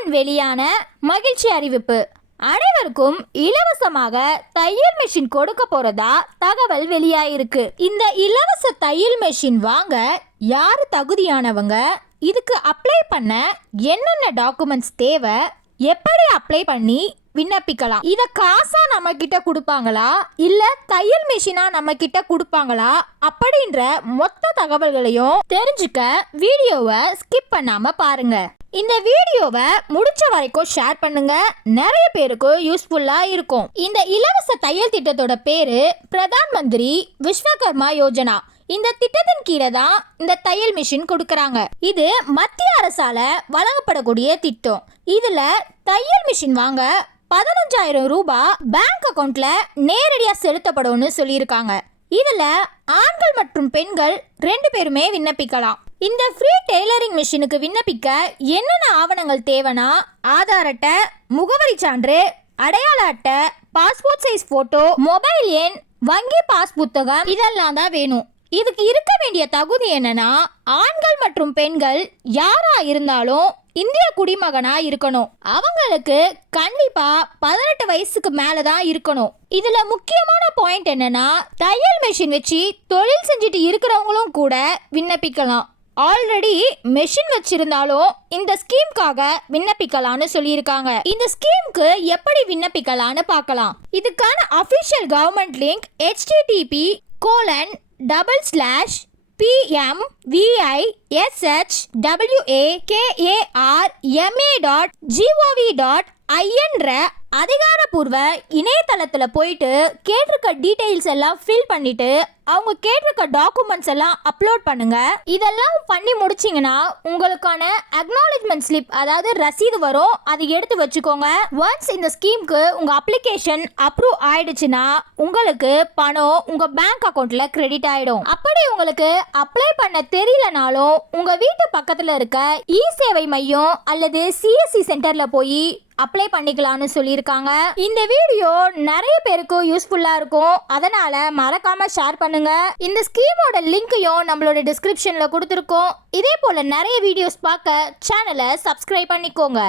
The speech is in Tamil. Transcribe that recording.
முன் வெளியான மகிழ்ச்சி அறிவிப்பு. அனைவருக்கும் இலவசமாக தையல் மெஷின் கொடுக்க போறதா தகவல் வெளியாயிருக்கு. இந்த இலவச தையல் மெஷின் வாங்க யாரு தகுதியானவங்க, இதுக்கு அப்ளை பண்ண என்னென்ன டாக்குமெண்ட்ஸ் தேவை, எப்படி அப்ளை பண்ணி விண்ணப்பிக்கலாம், இத காசா நம்ம கிட்ட கொடுப்பாங்களா இல்ல தையல் மெஷினா நம்ம கிட்ட கொடுப்பாங்களா அப்படின்ற மொத்த தகவல்களையும் தெரிஞ்சுக்க வீடியோவை ஸ்கிப் பண்ணாம பாருங்க. இந்த வீடியோவை முடிச்ச வரைக்கும் ஷேர் பண்ணுங்க, நிறைய பேருக்கு யூஸ்ஃபுல்லா இருக்கும். இந்த இலவச தையல் திட்டத்தோட பேரு பிரதான் மந்திரி விஸ்வகர்மா யோஜனா. இந்த திட்டத்தின் கீழே தான் இந்த தையல் மிஷின் கொடுக்கறாங்க. இது மத்திய அரசால வழங்கப்படக்கூடிய திட்டம். இதுல தையல் மிஷின் வாங்க 15,000 ரூபாய் பேங்க் அக்கவுண்ட்ல நேரடியா செலுத்தப்படும்னு சொல்லியிருக்காங்க. இதுல ஆண்கள் மற்றும் பெண்கள் 2 பேருமே விண்ணப்பிக்கலாம். இந்த ஃப்ரீ டெய்லரிங் மிஷினுக்கு விண்ணப்பிக்க என்னென்ன ஆவணங்கள் தேவைன்னா, ஆதார் அட்டை, முகவரி சான்று, அடையாள அட்டை, பாஸ்போர்ட் சைஸ் போட்டோ, மொபைல் எண், வங்கி பாஸ் புத்தகம் இதெல்லாம் தான் வேணும். இதுக்கு இருக்க வேண்டிய தகுதி என்னன்னா, ஆண்கள் மற்றும் பெண்கள் யாரா இருந்தாலும் இந்திய குடிமகனா இருக்கணும். அவங்களுக்கு கண்டிப்பா 18 வயசுக்கு மேலதான் இருக்கணும். இதுல முக்கியமான பாயிண்ட் என்னன்னா, தையல் மெஷின் வச்சு தொழில் செஞ்சுட்டு இருக்கிறவங்களும் கூட விண்ணப்பிக்கலாம். ஆல்ரெடி மெஷின் வச்சிருந்தாலும் இந்த ஸ்கீம்காக விண்ணப்பிக்கலாம்னு சொல்லியிருக்காங்க. இந்த ஸ்கீம்க்கு எப்படி விண்ணப்பிக்கலாம்னு பார்க்கலாம். இதுக்கான அபிஷியல் கவர்மெண்ட் லிங்க் http://pmvishwakar.gov.in அதிகாரப்பூர்வ இணையதளத்துல போயிட்டு கேட்டிருக்க டீடைல்ஸ் எல்லாம் ஃபில் பண்ணிட்டு அவங்க கேட்டிருக்க டாக்குமெண்ட்ஸ் எல்லாம் அப்லோட் பண்ணுங்க. இதெல்லாம் பண்ணி முடிச்சிங்கன்னா உங்களுக்கான அக்னாலஜ்மெண்ட் ஸ்லிப், அதாவது ரசீது வரும். அதை எடுத்து வச்சுக்கோங்க. ஒன்ஸ் இந்த ஸ்கீம்க்கு உங்க அப்ளிகேஷன் அப்ரூவ் ஆயிடுச்சுன்னா உங்களுக்கு பணம் உங்க பேங்க் அக்கவுண்ட்ல கிரெடிட் ஆயிடும். அப்படி உங்களுக்கு அப்ளை பண்ண தெரியலனாலும் உங்க வீட்டு பக்கத்துல இருக்க இ சேவை மையம் அல்லது சிஎஸ்சி சென்டர்ல போய் அப்ளை பண்ணிக்கலாம்னு சொல்லியிருக்காங்க. இந்த வீடியோ நிறைய பேருக்கு யூஸ்ஃபுல்லா இருக்கும், அதனால மறக்காம ஷேர் பண்ணுங்க. இந்த ஸ்கீமோட லிங்கையும் நம்மளோட டிஸ்கிரிப்ஷன்ல கொடுத்துருக்கோம். இதே போல நிறைய வீடியோஸ் பார்க்க சேனலை சப்ஸ்கிரைப் பண்ணிக்கோங்க.